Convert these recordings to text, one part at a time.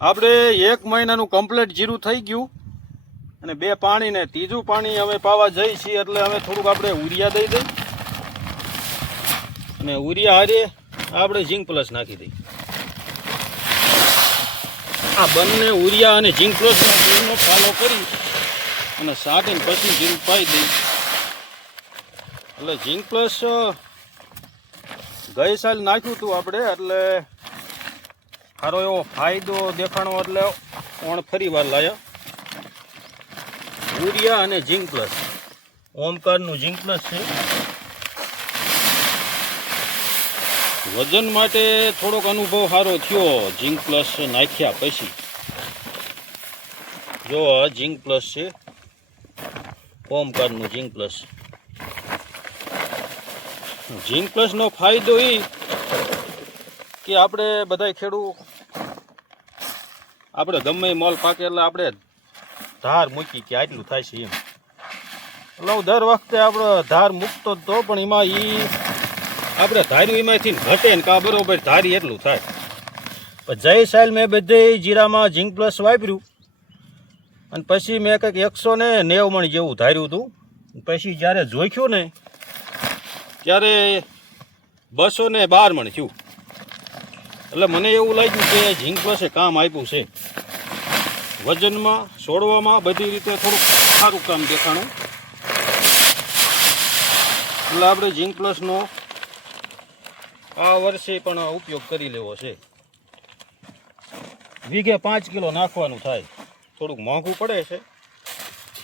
આપણે 1 મહિનાનું કમ્પ્લીટ જીરું થઈ ગયું અને 2 પાણી ને ત્રીજું પાણી અમે પાવા જઈ છીએ એટલે અમે થોડુંક આપણે ઉરિયા દઈ દઈ અને ઉરિયા હારે આપણે ઝીંક પ્લસ નાખી દઈ. આ બંને ઉરિયા અને ઝીંક પ્લસનો બેનો ફાલો કરી અને સાટીને પછી જીરું પાઈ દઈ. એટલે ઝીંક પ્લસ ગઈ સાલ નાખ્યું હતું આપણે એટલે સારો એવો ફાયદો દેખાણો એટલે ઓણ ફરી વાર લાયા. ઉરિયા અને ઝીંક પ્લસ ઓમકારનું ઝીંક પ્લસ છે. વજન માટે થોડોક અનુભવ સારો થયો ઝીંક પ્લસ નાખ્યા પછી. જો આ ઝીંક પ્લસ છે, ઓમકારનું ઝીંક પ્લસ. ઝીંક પ્લસનો ફાયદો એ કે આપણે બધા ખેડૂત આપણે ગમે મોલ પાકે એટલે આપણે ધાર મૂકી કે આટલું થાય છે એમ. એટલે હું દર વખતે આપણે ધાર મૂકતો જ તો પણ એમાં એ આપણે ધાર્યું એમાંથી ઘટે ને કાં બરોબર ધારી એટલું થાય. પણ જય સાલ મેં બધે જીરામાં ઝીંક પ્લસ વાપર્યું અને પછી મેં કંઈક 190 મણ જેવું ધાર્યું હતું. પછી જ્યારે જોખ્યું ને ત્યારે 212 મણ થયું. એટલે મને એવું લાગ્યું કે ઝીંક પ્લસે કામ આપ્યું છે. વજનમાં છોડવામાં બધી રીતે થોડુંક સારું કામ દેખાણું. એટલે આપણે ઝીંક પ્લસનો આ વર્ષે પણ ઉપયોગ કરી લેવો છે. વીઘે 5 કિલો નાખવાનું થાય. થોડુંક મોંઘું પડે છે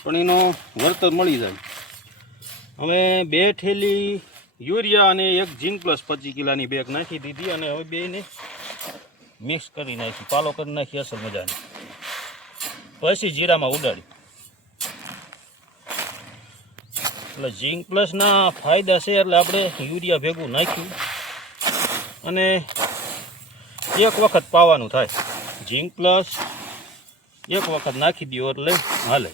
પણ એનો વળતર મળી જાય. અમે 2 થેલી યુરિયા અને 1 ઝીંક પ્લસ 25 કિલાની બેગ નાખી દીધી અને હવે બેને મિક્સ કરી નાખી, પાલો કરી નાખી અસલ મજાની. પછી જીરામાં ઉડાડી. એટલે ઝીંક પ્લસના ફાયદા છે એટલે આપણે યુરિયા ભેગું નાખ્યું અને 1 વખત પાવાનું થાય. ઝીંક પ્લસ 1 વખત નાખી દો એટલે હાલે.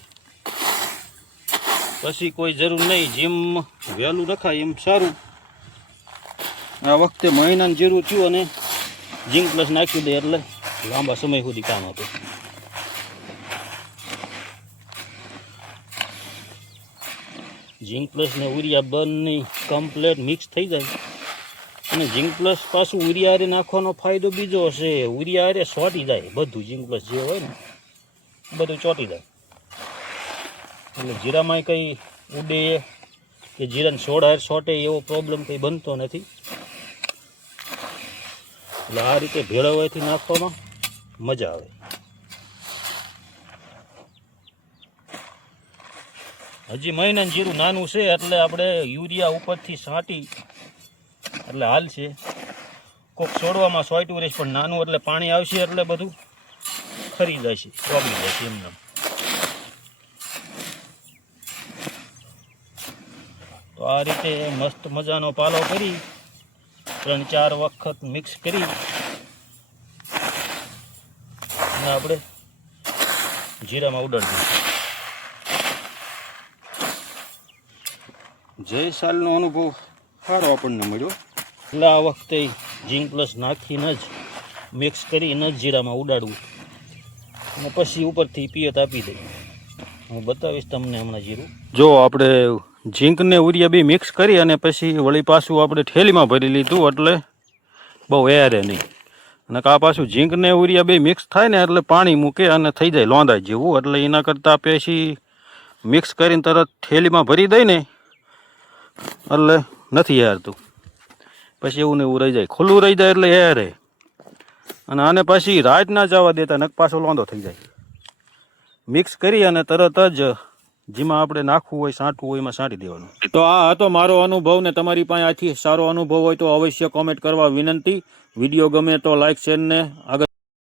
પછી કોઈ જરૂર નહીં. જેમ વહેલું રખાય એમ સારું. આ વખતે મહિનાનું જીરું થયું અને ઝીંક પ્લસ નાખી દે એટલે લાંબા સમય સુધી કામ આપે. ઝીંક પ્લસ ને ઉરિયા બંને કમ્પ્લેટ મિક્સ થઈ જાય. અને ઝીંક પ્લસ પાછું ઉરિયા હારે નાખવાનો ફાયદો બીજો છે. ઉરિયા હારે ચોંટી જાય બધું. ઝીંક પ્લસ જે હોય ને બધું ચોંટી જાય. એટલે જીરામાં કંઈ ઉડે કે જીરાને છોડ હાર છોટે એવો પ્રોબ્લેમ કંઈ બનતો નથી. એટલે આ રીતે ભેળવવાથી નાખવામાં મજા આવે. હજી મહિનાનું જીરું નાનું છે એટલે આપણે યુરિયા ઉપરથી છાંટી એટલે હાલ છે. કોઈક છોડવામાં સોયટું રહેશે પણ નાનું એટલે પાણી આવશે એટલે બધું ખરી જશે, ચોગી જશે એમને. તો આ રીતે મસ્ત મજાનો પાલો કરી 3-4 વખત મિક્સ કરી અને આપણે જીરામાં ઉડાડી દઈએ. જય સાલનો અનુભવ સારો આપણને મળ્યો. એટલે આ વખતે ઝીંક પ્લસ નાખીને જ મિક્સ કરીને જ જીરામાં ઉડાડવું અને પછી ઉપરથી પિયત આપી દઈએ. હું બતાવીશ તમને હમણાં જીરું. જો આપણે ઝીંક ને ઉરિયા બી મિક્સ કરી અને પછી વળી પાછું આપણે થેલીમાં ભરી લીધું એટલે બહુ એરે નહીં. અને આ પાછું ઝીંક ને ઉરિયા બે મિક્સ થાય ને એટલે પાણી મૂકે અને થઈ જાય લોંદા જેવું. એટલે એના કરતાં પછી મિક્સ કરીને તરત થેલીમાં ભરી દઈ ને એટલે નથી યારતું. પછી એવું ને એવું રહી જાય, ખુલ્લું રહી જાય એટલે યારે. અને આને પછી રાત ના જવા દેતા નક પાછો લોંદો થઈ જાય. મિક્સ કરી અને તરત જ જેમાં આપણે નાખવું હોય છાંટવું હોય એમાં છાંટી દેવાનું. તો આ હતો મારો અનુભવ ને તમારી પાસે આથી સારો અનુભવ હોય તો અવશ્ય કોમેન્ટ કરવા વિનંતી. વિડીયો ગમે તો લાઇક શેર ને આગળ